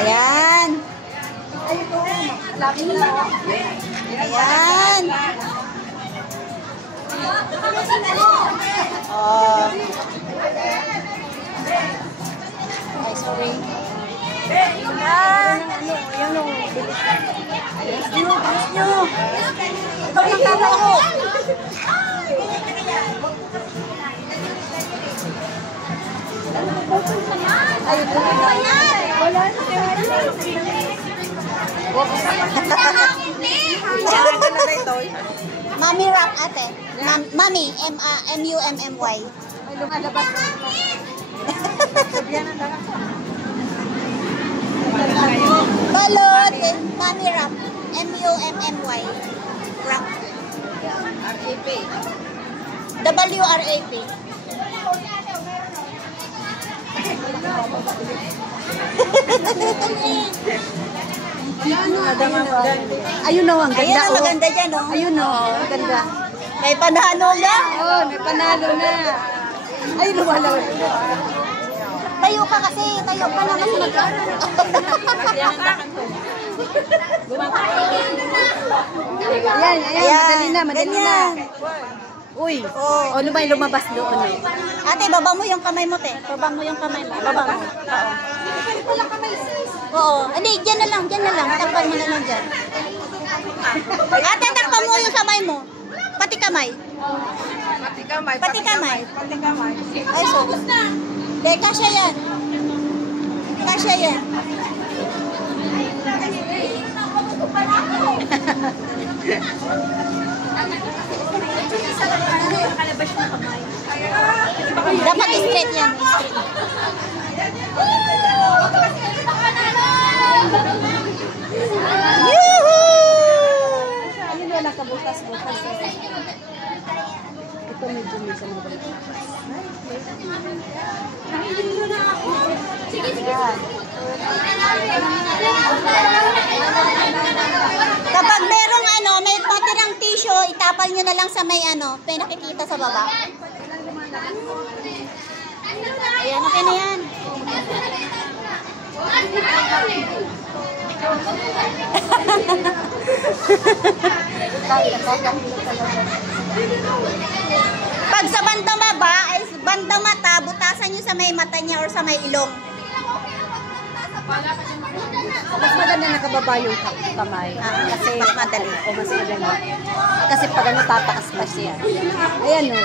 Ayan. Ayan. Oh. Ay, sorry. Ayan. Ayan o. Bilis nyo. Bilis nyo. Ito lang tatayo. Ay, ito na yan. Wala na. Mami Rap ate. Mami, M-U-M-M-Y. Ay, lumalabas na. Sabihan na lang. Balot. Mami Rap. M-U-M-M-Y. Rap. R-A-P. W-R-A-P. Ayun o, ang ganda. Ayun ang maganda dyan, no? Ayun o, ang ganda. May panalo na. Oo, may panalo na. Ay, lumalabas. Tayo ka kasi. Tayo ka na kasi Ayan, madali na, madali na. Uy, oh. Ano ba yung lumabas doon? Ate, baba mo yung kamay mo, te. Baba mo yung kamay mo. Baba mo. Oo. Hindi, dyan na lang. Takpan mo na lang dyan. Ate, takpan mo yung kamay mo. Pati kamay. Pati kamay. Ay, so. Hindi, kasya yan. Kasya yan. Dapat straight yan. Ayun wala kabutas-butas. Ito medyo minsan mabutas. Kapag merong may patirang tissue, itapal nyo na lang sa may may nakikita sa baba. Ayan, okay na yan. Pag sa bandama ba, ay bandang mata, butasan nyo sa may mata niya or sa may ilong. Mas maganda nakababa yung kamay. Kasi mas madali. O mas maganda. Kasi pag tataas pa siya. Ayan o.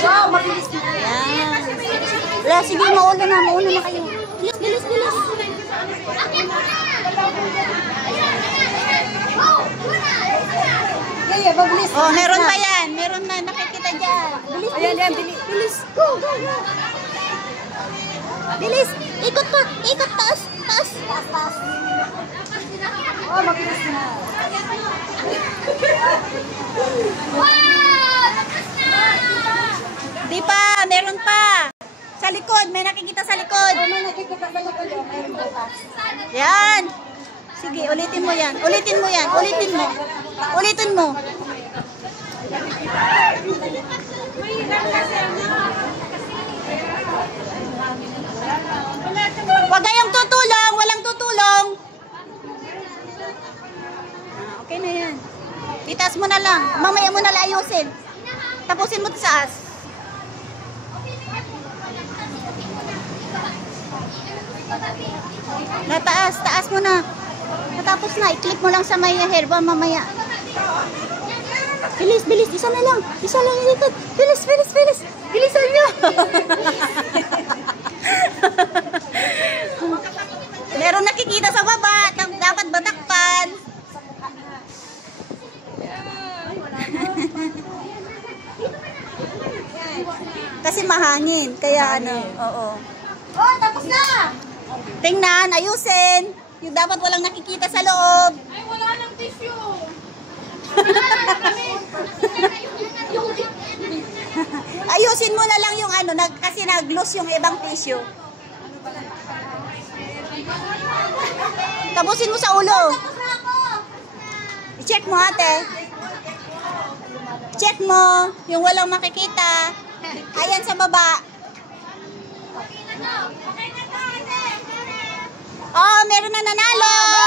Wow, mabilis na. Ayan. Wala, sige, mauna na kayo. Bilis. Kaya, mabilis. Oh, meron pa yan. Meron na nakikita dyan. Ayan, bilis. Go. Bilis. Ikot pa. Taas. Oh, mabilis na. Di pa, meron pa. Sa likod, may nakikita sa likod. May nakikita sa likod. Meron butas. Yan. Sige, ulitin mo yan. Ulitin mo. Huwag kayong tutulong. Walang tutulong. Okay na yan. Itaas mo na lang. Mamaya mo na ayusin. Tapusin mo sa as. Taas mo na. Natapos na. I-click mo lang sa may hairband mamaya. Bilis. Isa na lang ikot. Bilis. Bilisan nyo. Meron nakikita sa baba. Dapat batakpan. Kasi mahangin. Kaya oo. Oh, tapos na! Tingnan, ayusin. Yung dapat walang nakikita sa loob. Ay, wala nang tissue. Ayusin mo na lang yung kasi nag-loose yung ibang tissue. Tapusin mo sa ulo. I-check mo ate. Check mo yung walang makikita. Ayan sa baba. mayroon na nanalo.